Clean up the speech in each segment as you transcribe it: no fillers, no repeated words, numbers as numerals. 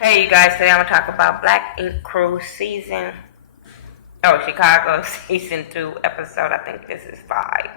Hey you guys, today I'm gonna talk about Black Ink Crew Chicago season 2 episode. I think this is 5.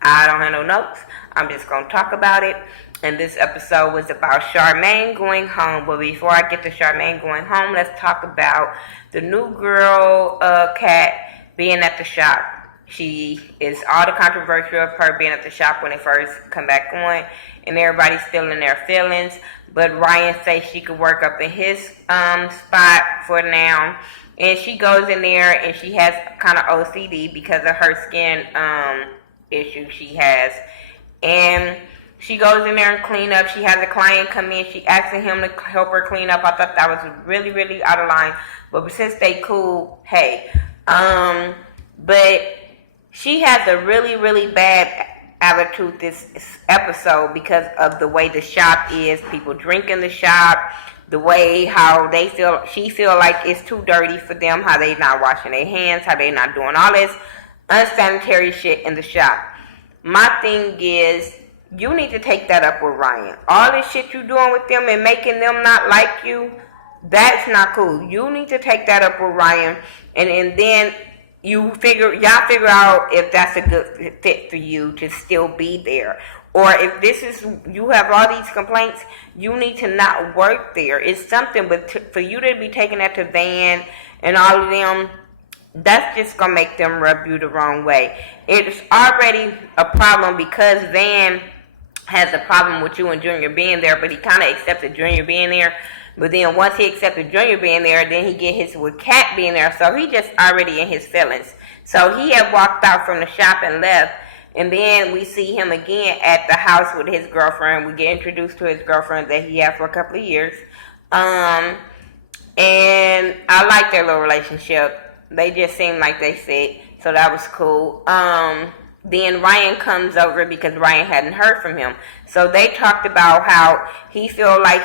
I don't have no notes. I'm just gonna talk about it. And this episode was about Charmaine going home. But before I get to Charmaine going home, let's talk about the new girl, Kat, being at the shop. She is all the controversy of her being at the shop when they first come back on, and everybody's still in their feelings. But Ryan says she could work up in his spot for now, and she goes in there and she has kind of OCD because of her skin issue she has, and she goes in there and clean up. She has a client come in. She asking him to help her clean up. I thought that was really, really out of line. But since they cool, hey. But she has a really, really bad attitude this episode because of the way the shop is. People drink in the shop. The way how they feel. She feel like it's too dirty for them. How they not washing their hands. How they not doing all this unsanitary shit in the shop. My thing is, you need to take that up with Ryan. All this shit you doing with them and making them not like you, that's not cool. You need to take that up with Ryan, and then y'all figure out if that's a good fit for you to still be there. Or if this is, you have all these complaints, you need to not work there. It's something, but for you to be taking that to Van and all of them, that's just going to make them rub you the wrong way. It's already a problem because Van has a problem with you and Junior being there, but he kind of accepted Junior being there. But then once he accepted Junior being there, then he get his with Kat being there. So he just already in his feelings. So he had walked out from the shop and left. And then we see him again at the house with his girlfriend. We get introduced to his girlfriend that he had for a couple of years. And I like their little relationship. They just seemed like they fit. So that was cool. Then Ryan comes over because Ryan hadn't heard from him. So they talked about how he feel like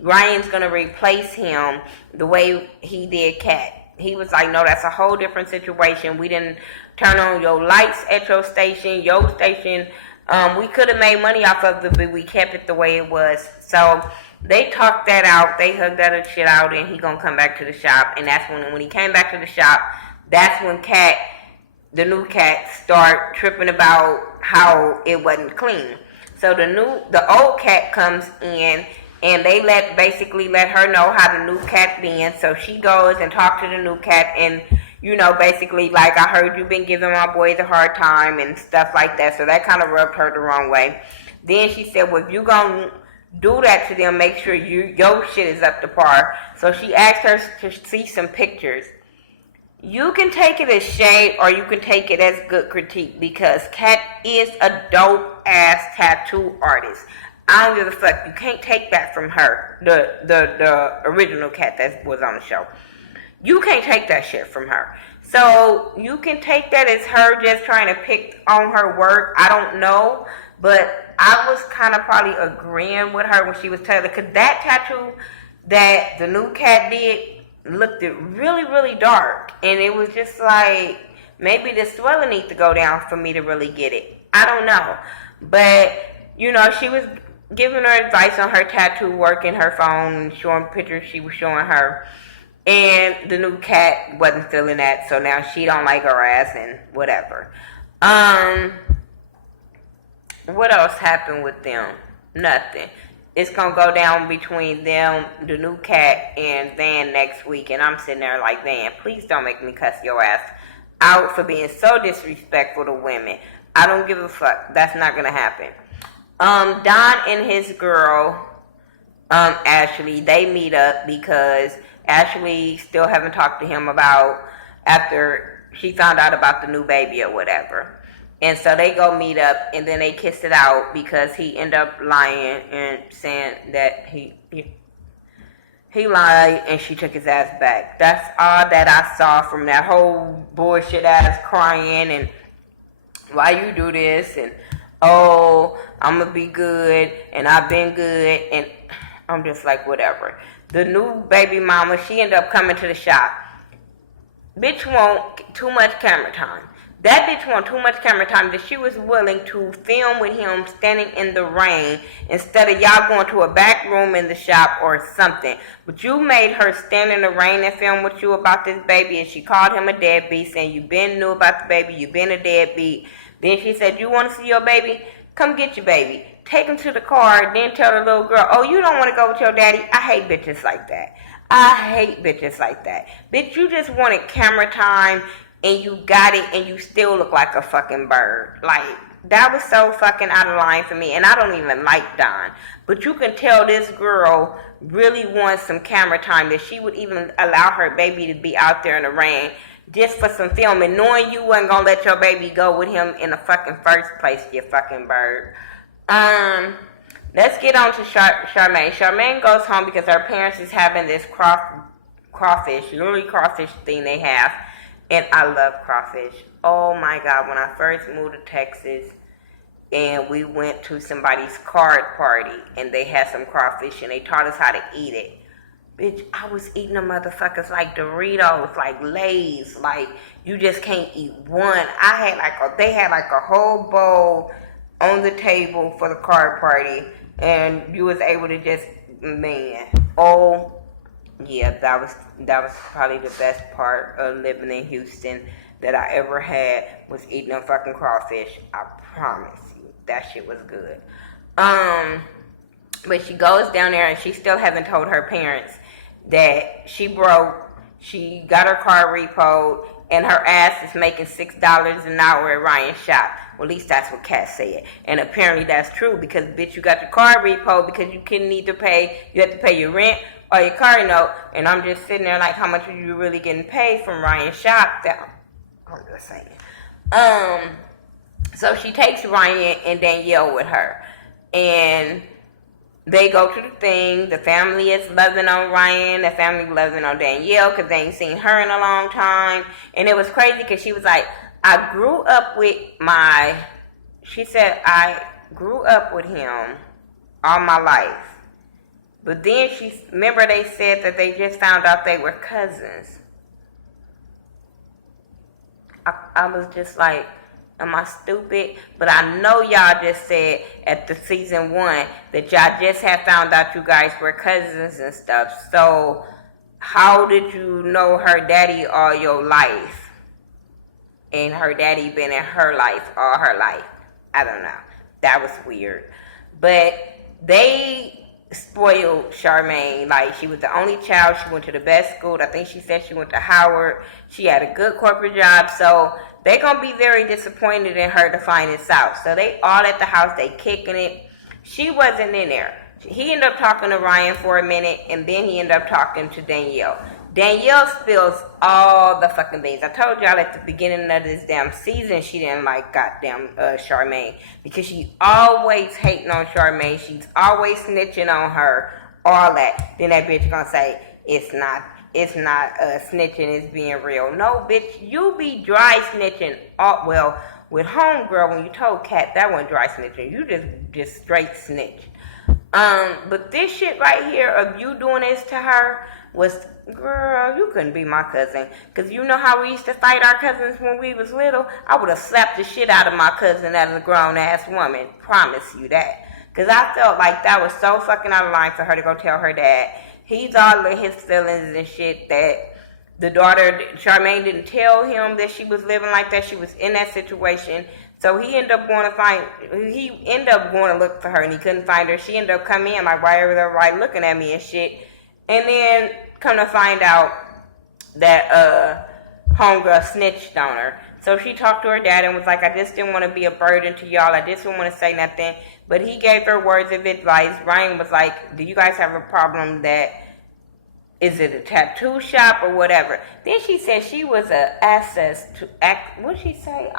Ryan's going to replace him the way he did Kat. He was like, no, that's a whole different situation. We didn't turn on your lights at your station. Your station, we could have made money off of it, but we kept it the way it was. So they talked that out. They hugged that shit out, and he going to come back to the shop. And that's when he came back to the shop, that's when the new Kat start tripping about how it wasn't clean. So the old Kat comes in, and they basically let her know how the new Kat been. So she goes and talks to the new Kat, and basically like, I heard you been giving my boys a hard time and stuff like that. So that kind of rubbed her the wrong way. Then she said, well, if you gonna do that to them, make sure your shit is up to par. So she asked her to see some pictures. You can take it as shade or you can take it as good critique because Kat is a dope-ass tattoo artist. I don't give a fuck. You can't take that from her, the original Kat that was on the show. You can't take that shit from her. So you can take that as her just trying to pick on her work. I don't know, but I was kind of probably agreeing with her when she was telling, because that tattoo that the new Kat did looked it really, really dark, and it was just like, maybe the swelling needs to go down for me to really get it. I don't know, but she was giving her advice on her tattoo work in her phone and showing pictures she was showing her, and the new Kat wasn't feeling that, so now she don't like her ass and whatever. What else happened with them? Nothing. It's going to go down between them, the new Kat, and Van next week. And I'm sitting there like, Van, please don't make me cuss your ass out for being so disrespectful to women. I don't give a fuck. That's not going to happen. Don and his girl, Ashley, they meet up because Ashley still haven't talked to him about after she found out about the new baby or whatever. And so they go meet up, and then they kiss it out because he ended up lying and saying that he lied and she took his ass back. That's all that I saw from that whole bullshit ass crying and why you do this and oh, I'm going to be good and I've been good, and I'm just like, whatever. The new baby mama, she ended up coming to the shop. Bitch want too much camera time. That bitch wanted too much camera time that she was willing to film with him standing in the rain instead of y'all going to a back room in the shop or something. But you made her stand in the rain and film with you about this baby, and she called him a deadbeat, saying you been knew about the baby, you been a deadbeat. Then she said, you want to see your baby? Come get your baby. Take him to the car, then tell the little girl, oh, you don't want to go with your daddy? I hate bitches like that. I hate bitches like that. Bitch, you just wanted camera time, and you got it, and you still look like a fucking bird. Like, that was so fucking out of line for me, and I don't even like Don. But you can tell this girl really wants some camera time, that she would even allow her baby to be out there in the rain just for some filming, knowing you wasn't gonna let your baby go with him in the fucking first place, you fucking bird. Let's get on to Charmaine. Charmaine goes home because her parents is having this crawfish, literally crawfish thing they have. And I love crawfish. Oh my God, when I first moved to Texas and we went to somebody's card party and they had some crawfish and they taught us how to eat it. Bitch, I was eating them motherfuckers like Doritos, like Lay's, like you just can't eat one. They had like a whole bowl on the table for the card party and you was able to just, man, oh yeah, that was probably the best part of living in Houston that I ever had, was eating them fucking crawfish. I promise you, that shit was good. But she goes down there and she still hasn't told her parents that she broke, she got her car repoed, and her ass is making $6 an hour at Ryan's shop. Well, at least that's what Kat said. And apparently that's true because, bitch, you got your car repoed because you couldn't need to pay, you had to pay your rent or your car note. And I'm just sitting there like, how much are you really getting paid from Ryan's shop? I'm just saying. So she takes Ryan and Danielle with her. And they go to the thing. The family is loving on Ryan. The family loving on Danielle because they ain't seen her in a long time. And it was crazy because she was like, I grew up with she said, I grew up with him all my life. But then remember they said that they just found out they were cousins. I was just like, am I stupid? But I know y'all just said at the season 1 that y'all just had found out you guys were cousins and stuff. So how did you know her daddy all your life? And her daddy been in her life all her life. I don't know. That was weird. But they spoiled Charmaine. Like, she was the only child. She went to the best school. I think she said she went to Howard. She had a good corporate job. So they're going to be very disappointed in her to find this out. So they all at the house. They kicking it. She wasn't in there. He ended up talking to Ryan for a minute. And then he ended up talking to Danielle. Danielle spills all the fucking beans. I told y'all at the beginning of this damn season she didn't like goddamn Charmaine. Because she always hating on Charmaine. She's always snitching on her. All that. Then that bitch gonna say, it's not snitching, it's being real. No, bitch, you be dry snitching. Well, with homegirl, when you told Kat that wasn't dry snitching. You just straight snitch. But this shit right here of you doing this to her was, girl, you couldn't be my cousin. Because you know how we used to fight our cousins when we was little? I would have slapped the shit out of my cousin as a grown-ass woman. Promise you that. Because I felt like that was so fucking out of line for her to go tell her dad. He's all in his feelings and shit that the daughter, Charmaine, didn't tell him that she was living like that. She was in that situation. So he ended up going to look for her and he couldn't find her. She ended up coming in like, why are everybody looking at me and shit? And then come to find out that homegirl snitched on her. So she talked to her dad and was like, I just didn't want to be a burden to y'all. I just didn't want to say nothing. But he gave her words of advice. Ryan was like, do you guys have a problem that, is it a tattoo shop or whatever? Then she said she was what did she say?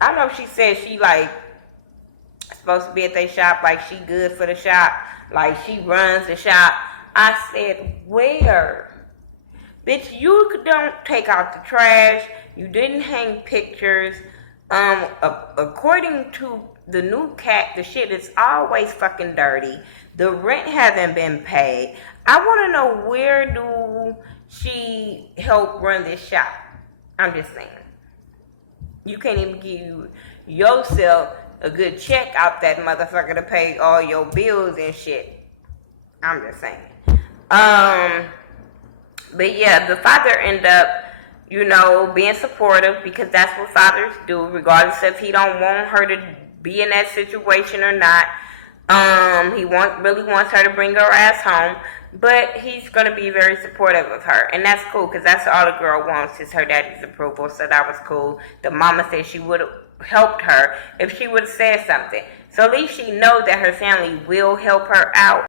I know she said she like supposed to be at their shop, like she good for the shop, like she runs the shop. I said, where? Bitch, you don't take out the trash. You didn't hang pictures. According to the new Cat, the shit is always fucking dirty. The rent hasn't been paid. I want to know, where do she help run this shop? I'm just saying. You can't even give yourself a good check out that motherfucker to pay all your bills and shit. I'm just saying. But yeah, the father ended up, being supportive, because that's what fathers do, regardless if he don't want her to be in that situation or not. He really wants her to bring her ass home, but he's gonna be very supportive of her, and that's cool, because that's all the girl wants is her daddy's approval. So that was cool. The mama said she would have helped her if she would have said something. So at least she knows that her family will help her out.